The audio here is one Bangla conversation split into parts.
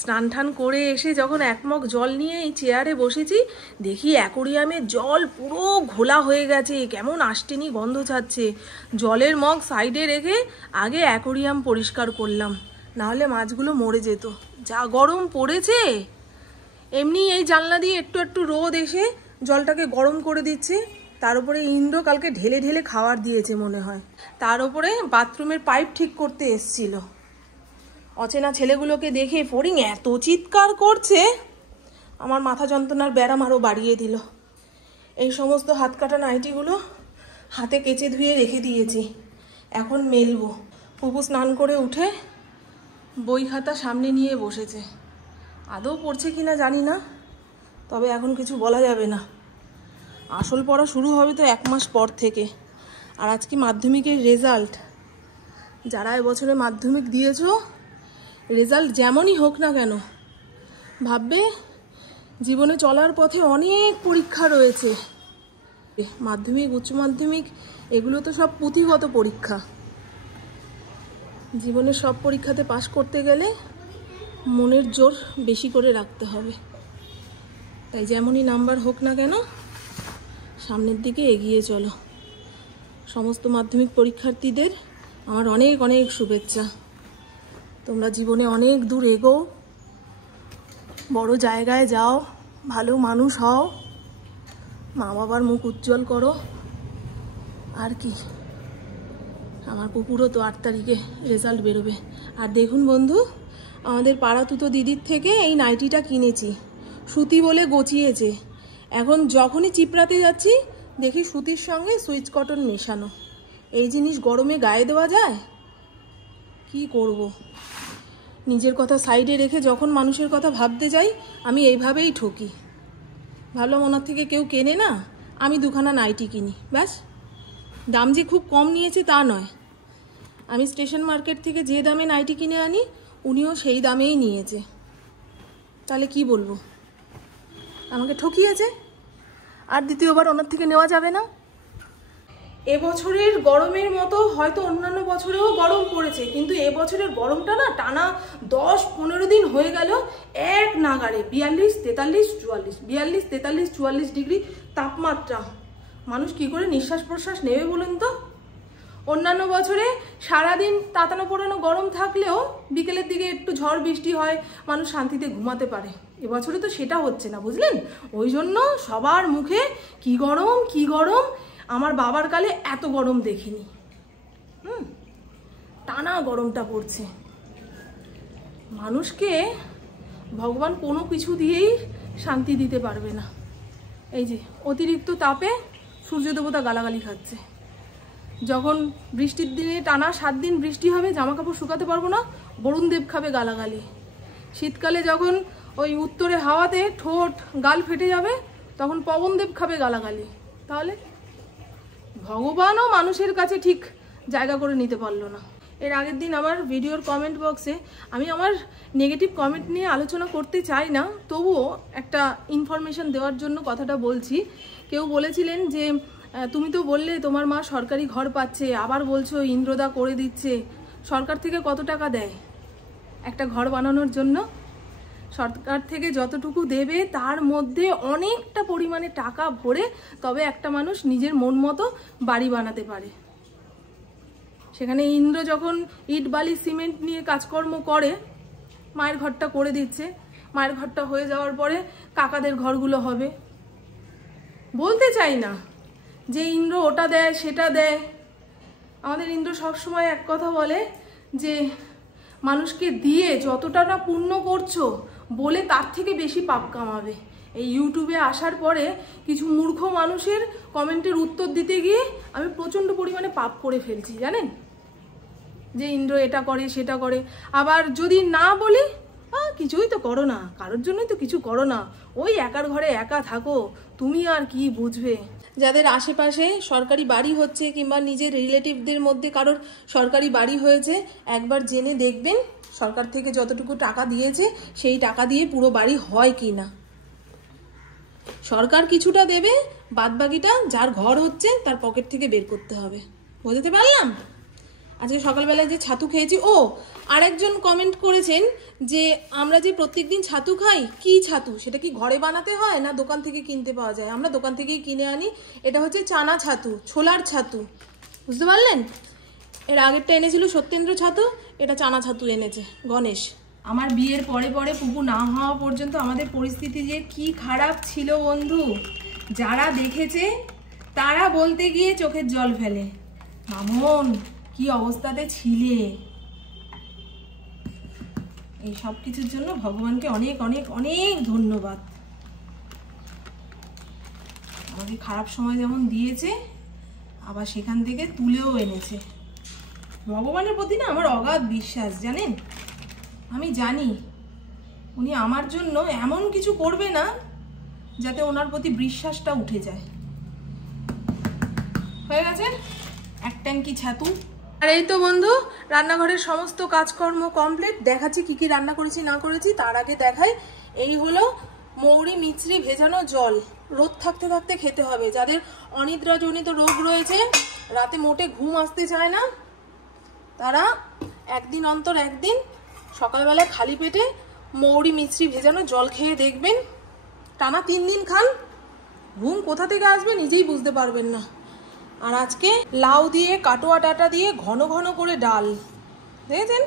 স্নান টান করে এসে যখন এক মগ জল নিয়ে এই চেয়ারে বসেছি, দেখি অ্যাকোরিয়ামের জল পুরো ঘোলা হয়ে গেছে, কেমন আষ্টেনি গন্ধ ছাড়ছে। জলের মগ সাইডে রেখে আগে অ্যাকোরিয়াম পরিষ্কার করলাম, নাহলে মাছগুলো মরে যেত। যা গরম পড়েছে! এমনি এই জানলা দিয়ে একটু একটু রোদ এসে জলটাকে গরম করে দিচ্ছে। তার উপরে ইন্দ্র কালকে ঢেলে ঢেলে খাবার দিয়েছে মনে হয়। তার উপরে বাথরুমের পাইপ ঠিক করতে এসছিল। অচেনা ছেলেগুলোকে দেখে ফড়িং এত চিৎকার করছে, আমার মাথা যন্ত্রণার ব্যারাম আরও বাড়িয়ে দিল। এই সমস্ত হাত কাটা নাইটিগুলো হাতে কেচে ধুয়ে রেখে দিয়েছি, এখন মেলবো। ফুপু স্নান করে উঠে বই খাতা সামনে নিয়ে বসেছে। আদৌ পড়ছে কিনা জানি না, তবে এখন কিছু বলা যাবে না। আসল পড়া শুরু হবে তো 1 মাস পর থেকে। আর আজকে মাধ্যমিকের রেজাল্ট। যারা এবছরে মাধ্যমিক দিয়েছো, রেজাল্ট যেমনই হোক না কেন, ভাববে জীবনে চলার পথে অনেক পরীক্ষা রয়েছে। মাধ্যমিক, উচ্চ মাধ্যমিক এগুলো তো সব পুঁথিগত পরীক্ষা। জীবনের সব পরীক্ষাতে পাশ করতে গেলে মনের জোর বেশি করে রাখতে হবে। তাই যেমনই নাম্বার হোক না কেন, সামনের দিকে এগিয়ে চলো। সমস্ত মাধ্যমিক পরীক্ষার্থীদের আমার অনেক অনেক শুভেচ্ছা। তোমরা জীবনে অনেক দূর এগোও, বড় জায়গায় যাও, ভালো মানুষ হও, মা বাবার মুখ উজ্জ্বল করো। আর কি, আমার পুকুরও তো 8 তারিখে রেজাল্ট বেরোবে। আর দেখুন বন্ধু, আমাদের পাড়াতুতো দিদির থেকে এই নাইটিটা কিনেছি। সুতি বলে গচিয়েছে। এখন যখনই চিপড়াতে যাচ্ছি দেখি সুতির সঙ্গে সুইচ কটন মেশানো। এই জিনিস গরমে গায়ে দেওয়া যায়? কি করব? নিজের কথা সাইডে রেখে যখন মানুষের কথা ভাবতে যাই, আমি এইভাবেই ঠকি। ভাবলাম ওনার থেকে কেউ কেনে না, আমি 2খানা নাইটি কিনি, ব্যাস। দাম যে খুব কম নিয়েছে তা নয়। আমি স্টেশন মার্কেট থেকে যে দামে নাইটি কিনে আনি, উনিও সেই দামেই নিয়েছে। তাহলে কি বলবো? আমাকে ঠকিয়েছে, আর দ্বিতীয়বার ওনার থেকে নেওয়া যাবে না। এবছরের গরমের মতো হয়তো অন্যান্য বছরেও গরম পড়েছে, কিন্তু এবছরের গরমটা না টানা 10-15 দিন হয়ে গেল এক নাগাড়ে 42, 43, 44, 42, 43, 44 ডিগ্রি তাপমাত্রা। মানুষ কি করে নিঃশ্বাস প্রশ্বাস নেবে বলুন তো? অন্যান্য বছরে সারাদিন তাতানো পোড়ানো গরম থাকলেও বিকেলের দিকে একটু ঝড় বৃষ্টি হয়, মানুষ শান্তিতে ঘুমাতে পারে। এবছরে তো সেটা হচ্ছে না, বুঝলেন? ওই জন্য সবার মুখে কি গরম কি গরম। আমার বাবার কালে এত গরম দেখিনি। টানা গরমটা পড়ছে। মানুষকে ভগবান কোনো কিছু দিয়েই শান্তি দিতে পারবে না। এই যে অতিরিক্ত তাপে সূর্য দেবতা গালাগালি খাচ্ছে। যখন বৃষ্টির দিনে টানা 7 দিন বৃষ্টি হবে, জামা কাপড় শুকাতে পারবো না, বরুণ দেব খাবে গালাগালি। শীতকালে যখন ওই উত্তরে হাওয়াতে ঠোঁট গাল ফেটে যাবে, তখন পবনদেব খাবে গালাগালি। তাহলে ভগবানও মানুষের কাছে ঠিক জায়গা করে নিতে পারলো না। এর আগের দিন আমার ভিডিওর কমেন্ট বক্সে, আমি আমার নেগেটিভ কমেন্ট নিয়ে আলোচনা করতে চাই না, তবুও একটা ইনফরমেশন দেওয়ার জন্য কথাটা বলছি। কেউ বলেছিলেন যে তুমি তো বললে তোমার মা সরকারি ঘর পাচ্ছে, আবার বলছো ইন্দ্রদা করে দিচ্ছে। সরকার থেকে কত টাকা দেয় একটা ঘর বানানোর জন্য? সরকার থেকে যতটুকু দেবে তার মধ্যে অনেকটা পরিমাণে টাকা ভরে তবে একটা মানুষ নিজের মন মতো বাড়ি বানাতে পারে। সেখানে ইন্দ্র যখন ইট বালি সিমেন্ট নিয়ে কাজকর্ম করে, মায়ের ঘরটা করে দিচ্ছে। মায়ের ঘরটা হয়ে যাওয়ার পরে কাকাদের ঘরগুলো হবে। বলতে চাই না যে ইন্দ্র ওটা দেয় সেটা দেয়। আমাদের ইন্দ্র সবসময় এক কথা বলে যে মানুষকে দিয়ে যতটা না পুণ্য করছো বলে তার থেকে বেশি পাপ কামাবে। এই ইউটিউবে আসার পরে কিছু মূর্খ মানুষের কমেন্টের উত্তর দিতে গিয়ে আমি প্রচণ্ড পরিমাণে পাপ করে ফেলছি, জানেন? যে ইন্দ্র এটা করে সেটা করে। আবার যদি না বলি, কিছুই তো করো না, কারোর জন্যই তো কিছু করো না, ওই একার ঘরে একা থাকো, তুমি আর কি বুঝবে। যাদের আশেপাশে সরকারি বাড়ি হচ্ছে কিংবা নিজের রিলেটিভদের মধ্যে কারোর সরকারি বাড়ি হয়েছে, একবার জেনে দেখবেন সরকার থেকে যতটুকু টাকা দিয়েছে সেই টাকা দিয়ে পুরো বাড়ি হয় কি না। সরকার কিছুটা দেবে, বাদবাকিটা যার ঘর হচ্ছে তার পকেট থেকে বের করতে হবে। বুঝতে পারলাম? আজকে সকালবেলায় যে ছাতু খেয়েছি, আরেকজন কমেন্ট করেছেন যে আমরা যে প্রত্যেকদিন ছাতু খাই, কি ছাতু, সেটা কি ঘরে বানাতে হয় না দোকান থেকে কিনতে পাওয়া যায়? আমরা দোকান থেকেই কিনে আনি। এটা হচ্ছে চানা ছাতু, ছোলার ছাতু, বুঝতে পারলেন? এর আগেরটা এনেছিল সত্যেন্দ্র ছাতু, এটা চানা ছাতু এনেছে গণেশ। আমার বিয়ের পরে পরে পুপু না হওয়া পর্যন্ত আমাদের পরিস্থিতি যে কি খারাপ ছিল বন্ধু, যারা দেখেছে তারা বলতে গিয়ে চোখের জল ফেলে, মামন কি অবস্থাতে ছিলে। এই সব কিছুর জন্য ভগবানকে অনেক অনেক অনেক ধন্যবাদ। আমাকে খারাপ সময় যেমন দিয়েছে, আবার সেখান থেকে তুলেও এনেছে। ভগবানের প্রতি না আমার অগাধ বিশ্বাস, জানেন? আমি জানি উনি আমার জন্য এমন কিছু করবে না যাতে ওনার প্রতি বিশ্বাসটা উঠে যায়। হয়ে গেছে এক ট্যাঙ্কি ছাতু। আর এই তো বন্ধু, রান্নাঘরের সমস্ত কাজকর্ম কমপ্লিট। দেখাচ্ছি কি কি রান্না করেছি না করেছি। তার আগে দেখাই, এই হলো মৌরি মিছরি ভেজানো জল। রোদ থাকতে থাকতে খেতে হবে। যাদের অনিদ্রাজনিত রোগ রয়েছে, রাতে মোটে ঘুম আসতে চায় না, তারা একদিন অন্তর একদিন সকালবেলা খালি পেটে মৌরি মিছরি ভেজানো জল খেয়ে দেখবেন, টানা 3 দিন খান, ঘুম কোথা থেকে আসবে নিজেই বুঝতে পারবেন না। আর আজকে লাউ দিয়ে কাটোয়া ডাঁটা দিয়ে ঘন ঘন করে ডাল, দেখেছেন?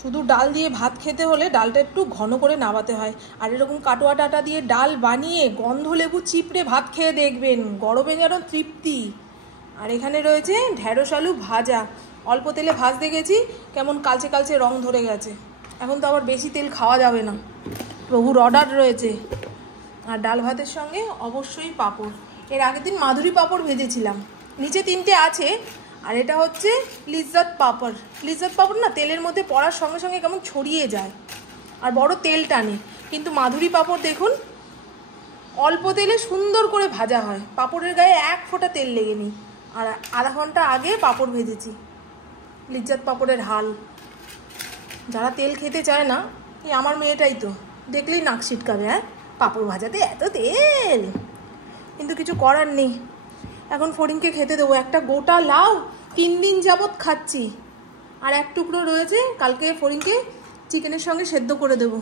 শুধু ডাল দিয়ে ভাত খেতে হলে ডালটা একটু ঘন করে নামাতে হয়। আর এরকম কাটোয়া ডাঁটা দিয়ে ডাল বানিয়ে গন্ধ লেবু চিপড়ে ভাত খেয়ে দেখবেন, গরমে যেন তৃপ্তি। আর এখানে রয়েছে ঢেঁড়স আলু ভাজা, অল্প তেলে ভাজতে গেছি, কেমন কালচে কালচে রং ধরে গেছে। এখন তো আবার বেশি তেল খাওয়া যাবে না, প্রভুর অর্ডার রয়েছে। আর ডাল ভাতের সঙ্গে অবশ্যই পাঁপড়। এর আগের দিন মাধুরী পাঁপড় ভেজেছিলাম, নিচে 3টে আছে। আর এটা হচ্ছে লিজ্জত পাঁপড়। লিজ্জত পাঁপড় না তেলের মধ্যে পড়ার সঙ্গে সঙ্গে কেমন ছড়িয়ে যায় আর বড় তেল টানে, কিন্তু মাধুরী পাঁপড় দেখুন অল্প তেলে সুন্দর করে ভাজা হয়, পাঁপড়ের গায়ে 1 ফোঁটা তেল লেগে নেই। আর আধা ঘন্টা আগে পাঁপড় ভেজেছি, লিজ্জত পাঁপড়ের হাল। যারা তেল খেতে চায় না, এই আমার মেয়েটাই তো, দেখলেই নাক ছিটকাবে, হ্যাঁ পাঁপড় ভাজাতে এত তেল, কিন্তু কিছু করার নেই। এখন ফড়িংকে খেতে দেবো। একটা গোটা লাউ 3 দিন যাবৎ খাচ্ছি, আর 1 টুকরো রয়েছে, কালকে ফড়িংকে চিকেনের সঙ্গে সেদ্ধ করে দেবো।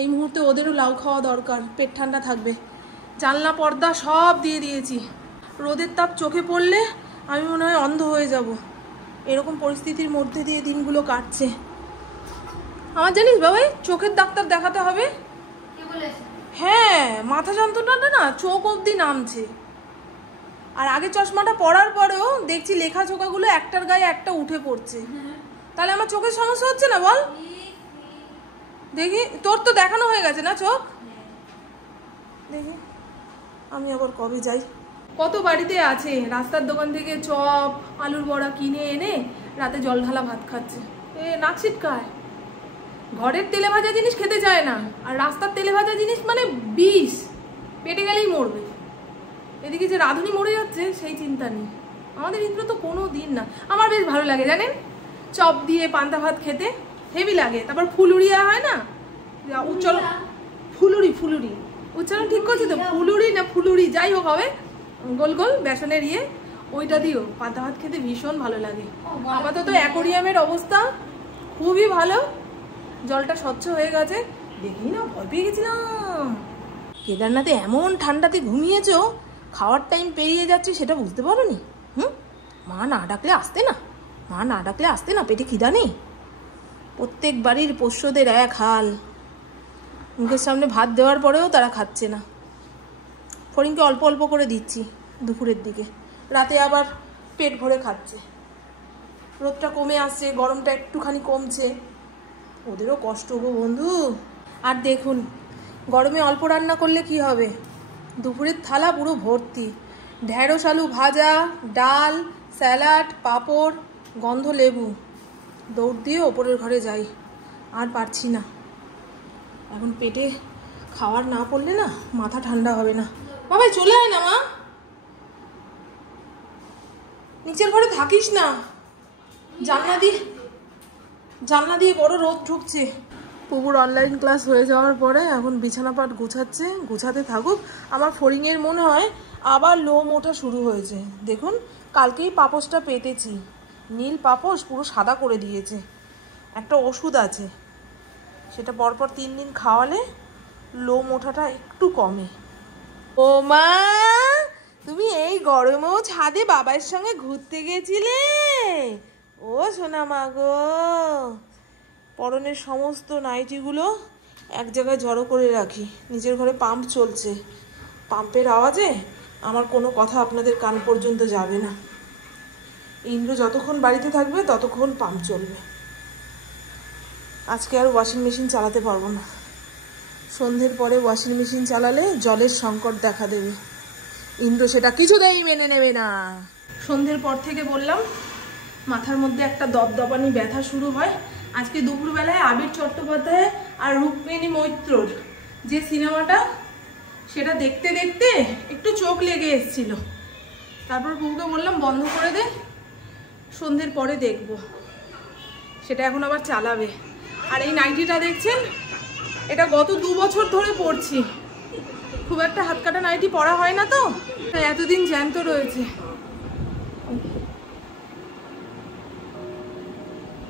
এই মুহূর্তে ওদেরও লাউ খাওয়া দরকার, পেট ঠান্ডা থাকবে। জানলা পর্দা সব দিয়ে দিয়েছি, রোদের তাপ চোখে পড়লে আমি মনে হয় অন্ধ হয়ে যাব। এরকম পরিস্থিতির মধ্যে দিয়ে দিনগুলো কাটছে আমার। জানিস বাবাই, চোখের ডাক্তার দেখাতে হবে। হ্যাঁ, মাথা যন্ত্রণাটা না চোখ অবধি নামছে। আর আগে চশমাটা পরার পরেও দেখছি লেখা চোখাগুলো একটার গায়ে একটা উঠে পড়ছে। তাহলে আমার চোখের সমস্যা হচ্ছে না বল? দেখি, তোর তো দেখানো হয়ে গেছে না চোখ? দেখি আমি আবার কবে যাই। কত বাড়িতে আছে রাস্তার দোকান থেকে চপ আলুর বড়া কিনে এনে রাতে জল ঢালা ভাত খাচ্ছে, এ নাক ছিটকায়। ঘরের তেলে ভাজা জিনিস খেতে চায় না, আর রাস্তার তেলে ভাজা জিনিস মানে বিষ, পেটে গেলেই মরবে। এদিকে যে রাঁধুনি মরে যাচ্ছে সেই চিন্তা নেই। আমাদের ইন্দ্র তো কোনো দিন না। আমার বেশ ভালো লাগে জানেন, চপ দিয়ে পান্তা ভাত খেতে হেভি লাগে। তারপর ফুলুরিয়া হয় না, উচ্চারণ ফুলুরি, ফুলুরি উচ্চারণ ঠিক করছি তো? ফুলুরি না ফুলুরি যাই হোক হবে, গোল গোল বেসনের ইয়ে, ওইটা দিয়েও পান্তা ভাত খেতে ভীষণ ভালো লাগে। আপাতত অ্যাকোরিয়ামের অবস্থা খুবই ভালো, জলটা স্বচ্ছ হয়ে গেছে। দেখি না ভয় পেয়ে গেছিলাম। কেদারনাথে এমন ঠান্ডাতে ঘুমিয়েছো, খাওয়ার টাইম পেরিয়ে যাচ্ছে সেটা বুঝতে পারোনি? মা না ডাকলে আসতে না, মা না ডাকলে আসতে না, পেটে খিদা নেই। প্রত্যেক বাড়ির পোষ্যদের এক হাল, মুখের সামনে ভাত দেওয়ার পরেও তারা খাচ্ছে না। ফড়িংকে অল্প অল্প করে দিচ্ছি দুপুরের দিকে, রাতে আবার পেট ভরে খাচ্ছে। রোদটা কমে আসছে, গরমটা একটুখানি কমছে, ওদেরও কষ্ট গো বন্ধু। আর দেখুন গরমে অল্প রান্না করলে কি হবে, দুপুরের থালা পুরো ভর্তি, ঢেঁড়স আলু ভাজা, ডাল, স্যালাড, পাঁপড়, গন্ধ লেবু। দৌড় দিয়ে ওপরের ঘরে যাই, আর পারছি না। এখন পেটে খাওয়ার না পড়লে না মাথা ঠান্ডা হবে না। বাবাই চলে আয় না মা, নিচের ঘরে থাকিস না, জানলা দিয়ে বড় রোদ ঢুকছে। পুকুর অনলাইন ক্লাস হয়ে যাওয়ার পরে এখন বিছানা পাট গুছাচ্ছে, গুছাতে থাকুক। আমার ফড়িংয়ের মনে হয় আবার লোম ওঠা শুরু হয়েছে। দেখুন কালকেই পাপোশটা পেতেছি, নীল পাপোশ পুরো সাদা করে দিয়েছে। একটা ওষুধ আছে, সেটা পরপর 3 দিন খাওয়ালে লোম ওঠাটা একটু কমে। ও মা, তুমি এই গরমেও ছাদে বাবার সঙ্গে ঘুরতে গেছিলে? ও সোনা মা গো, পরনের সমস্ত নাইটিগুলো এক জায়গায় জড়ো করে রাখি। নিজের ঘরে পাম্প চলছে, পাম্পের আওয়াজে আমার কোনো কথা আপনাদের কান পর্যন্ত যাবে না। ইন্দ্র যতক্ষণ বাড়িতে থাকবে ততক্ষণ পাম্প চলবে। আজকে আর ওয়াশিং মেশিন চালাতে পারবো না। সন্ধ্যের পরে ওয়াশিং মেশিন চালালে জলের সংকট দেখা দেবে। ইন্দ্র সেটা কিছুতেই মেনে নেবে না। সন্ধ্যের পর থেকে বললাম মাথার মধ্যে একটা দপদপানি ব্যথা শুরু হয়। আজকে দুপুরবেলায় আবির চট্টোপাধ্যায় আর রুক্মিণী মৈত্রর যে সিনেমাটা, সেটা দেখতে দেখতে একটু চোখ লেগে এসেছিল। তারপর বউকে বললাম বন্ধ করে দে, সন্ধ্যের পরে দেখব। সেটা এখন আবার চালাবে। আর এই নাইটিটা দেখছেন, এটা গত 2 বছর ধরে পরছি। খুব একটা হাত কাটা নাইটি পরা হয় না, তো এতদিন জ্যান্ত রয়েছে।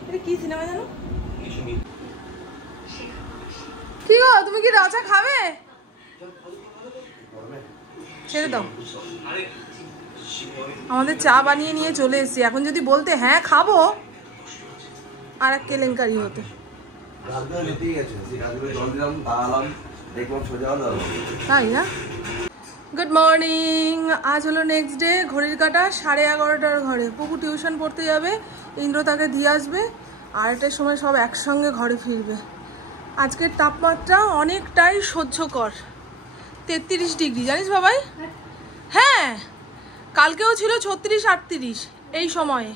এটা কি সিনেমা জানো? কি গো, তুমি কি রাচা খাবে? ছেড়ে দাও। আমাদের চা বানিয়ে নিয়ে চলে এসেছি। এখন যদি বলতে হ্যাঁ খাবো, আর এক কেলেঙ্কারি হতো। তাই না? Good morning. আজ হলো নেক্সট ডে। ঘড়ির কাটা 11:30টার ঘরে। পুকু টিউশন পড়তে যাবে, ইন্দ্র তাকে দিয়ে আসবে, 2টার সময় সব একসঙ্গে ঘরে ফিরবে। আজকের তাপমাত্রা অনেকটাই সহ্যকর, 33 ডিগ্রি। জানিস বাবাই? হ্যাঁ, কালকেও ছিল 36-38 এই সময়ে।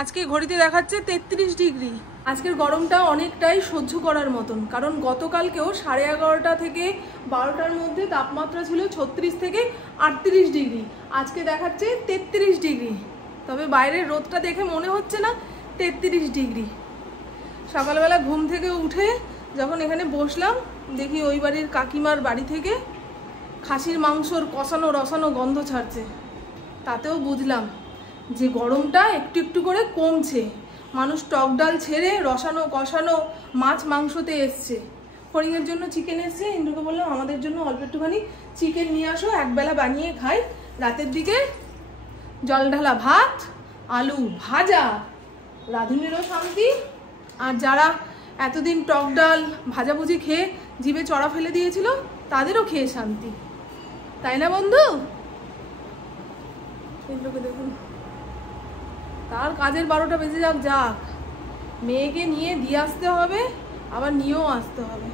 আজকে ঘড়িতে দেখাচ্ছে 33 ডিগ্রি। আজকের গরমটা অনেকটাই সহ্য করার মতন, কারণ গতকালকেও 11:30 থেকে 12টার মধ্যে তাপমাত্রা ছিল 36 থেকে 38 ডিগ্রি। আজকে দেখাচ্ছে 33 ডিগ্রি। তবে বাইরের রোদটা দেখে মনে হচ্ছে না 33 ডিগ্রি। সকালবেলা ঘুম থেকে উঠে যখন এখানে বসলাম, দেখি ওই বাড়ির কাকিমার বাড়ি থেকে খাসির মাংসর কষানো রসানো গন্ধ ছাড়ছে। তাতেও বুঝলাম যে গরমটা একটু একটু করে কমছে। মানুষ টক ডাল ছেড়ে রসানো কষানো মাছ মাংসতে এসছে। ফড়িংয়ের জন্য চিকেন এসছে। ইন্দ্রকে বললাম আমাদের জন্য অল্প একটুখানি চিকেন নিয়ে আসো, একবেলা বানিয়ে খাই। রাতের দিকে জল ঢালা ভাত, আলু ভাজা, রাঁধুনিরও শান্তি। আর যারা এতদিন টক ডাল ভাজাভুজি খেয়ে জিভে চড়া ফেলে দিয়েছিল, তাদেরও খেয়ে শান্তি। তাই না বন্ধু? ইন্দ্রকে দেখুন, তার কাজের 12টা বেজে যাক যাক, মেয়েকে নিয়ে দিয়ে আসতে হবে, আবার নিয়েও আসতে হবে।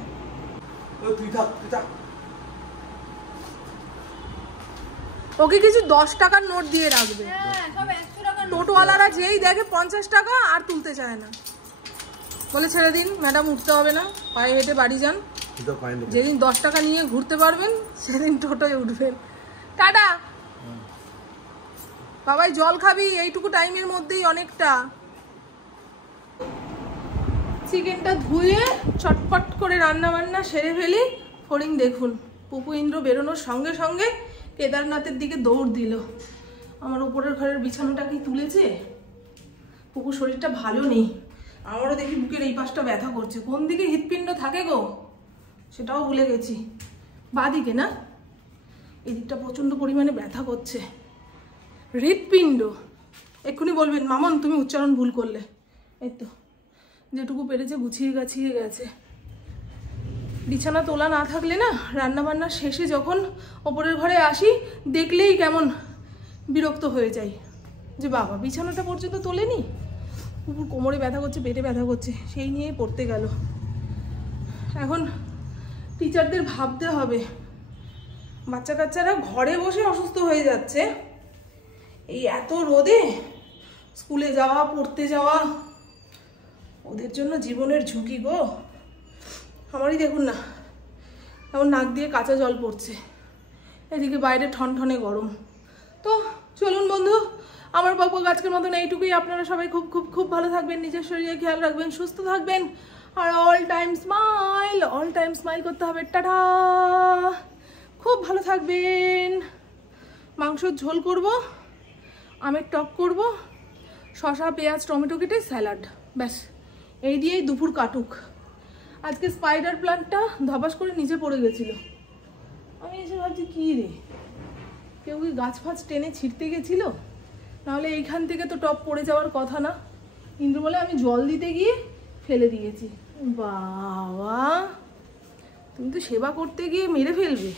ওকে কিছু 10 টাকার নোট দিয়ে রাখবে। টোটোওয়ালারা যেই দেখে 50 টাকা আর তুলতে চায় না, বলে ছেড়ে দিন ম্যাডাম, উঠতে হবে না, পায়ে হেঁটে বাড়ি যান। যেদিন 10 টাকা নিয়ে ঘুরতে পারবেন সেদিন টোটোয় উঠবেন। টাটা। বাবাই জল খাবি? এইটুকু টাইমের মধ্যেই অনেকটা। চিকেনটা ধুয়ে চটপট করে রান্না বান্না সেরে ফেলি। ফড়িং দেখুন, পুপু ইন্দ্র বেরোনোর সঙ্গে সঙ্গে কেদারনাথের দিকে দৌড় দিল। আমার উপরের ঘরের বিছানাটা কি তুলেছে? পুপু শরীরটা ভালো নেই। আমারও দেখি বুকের এই পাশটা ব্যথা করছে। কোন দিকে হৃৎপিণ্ড থাকে গো সেটাও ভুলে গেছি। বাঁদিকে না, এদিকটা প্রচন্ড পরিমাণে ব্যথা করছে। হৃৎপিণ্ড। এক্ষুনি বলবেন মামন তুমি উচ্চারণ ভুল করলে। এই তো যেটুকু পেরেছে গুছিয়ে গাছিয়ে গেছে। বিছানা তোলা না থাকলে না, রান্না বান্না শেষে যখন ওপরের ঘরে আসি, দেখলেই কেমন বিরক্ত হয়ে যাই যে বাবা বিছানাটা পর্যন্ত তোলেনি। পুকুর কোমরে ব্যথা করছে, পেটে ব্যথা করছে, সেই নিয়েই পড়তে গেল। এখন টিচারদের ভাবতে হবে, বাচ্চা কাচ্চারা ঘরে বসে অসুস্থ হয়ে যাচ্ছে, এই এত রোদে স্কুলে যাওয়া পড়তে যাওয়া ওদের জন্য জীবনের ঝুঁকি গো। আমারই দেখুন না, এমন নাক দিয়ে কাঁচা জল পড়ছে, এদিকে বাইরে ঠনঠনে গরম। তো চলুন বন্ধু, আমার বকবক আজকের মতন এইটুকুই। আপনারা সবাই খুব খুব খুব ভালো থাকবেন, নিজের শরীরে খেয়াল রাখবেন, সুস্থ থাকবেন, আর অল টাইম স্মাইল করতে হবে। টাটা, খুব ভালো থাকবেন। মাংসর ঝোল করব, আমের টক করব, শসা পেঁয়াজ টমেটো কেটে স্যালাড, ব্যাস এই দিয়েই দুপুর কাটুক। আজকে স্পাইডার প্লান্টটা ধপাস করে নিচে পড়ে গেছিলো। আমি এসে ভাবছি কী রে, কেউ কি গাছ ফাছ টেনে ছিঁড়তে গেছিলো? নাহলে এইখান থেকে তো টপ পড়ে যাওয়ার কথা না। ইন্দ্র বলে আমি জল দিতে গিয়ে ফেলে দিয়েছি। বাবা, তুমি তো সেবা করতে গিয়ে মেরে ফেলবে।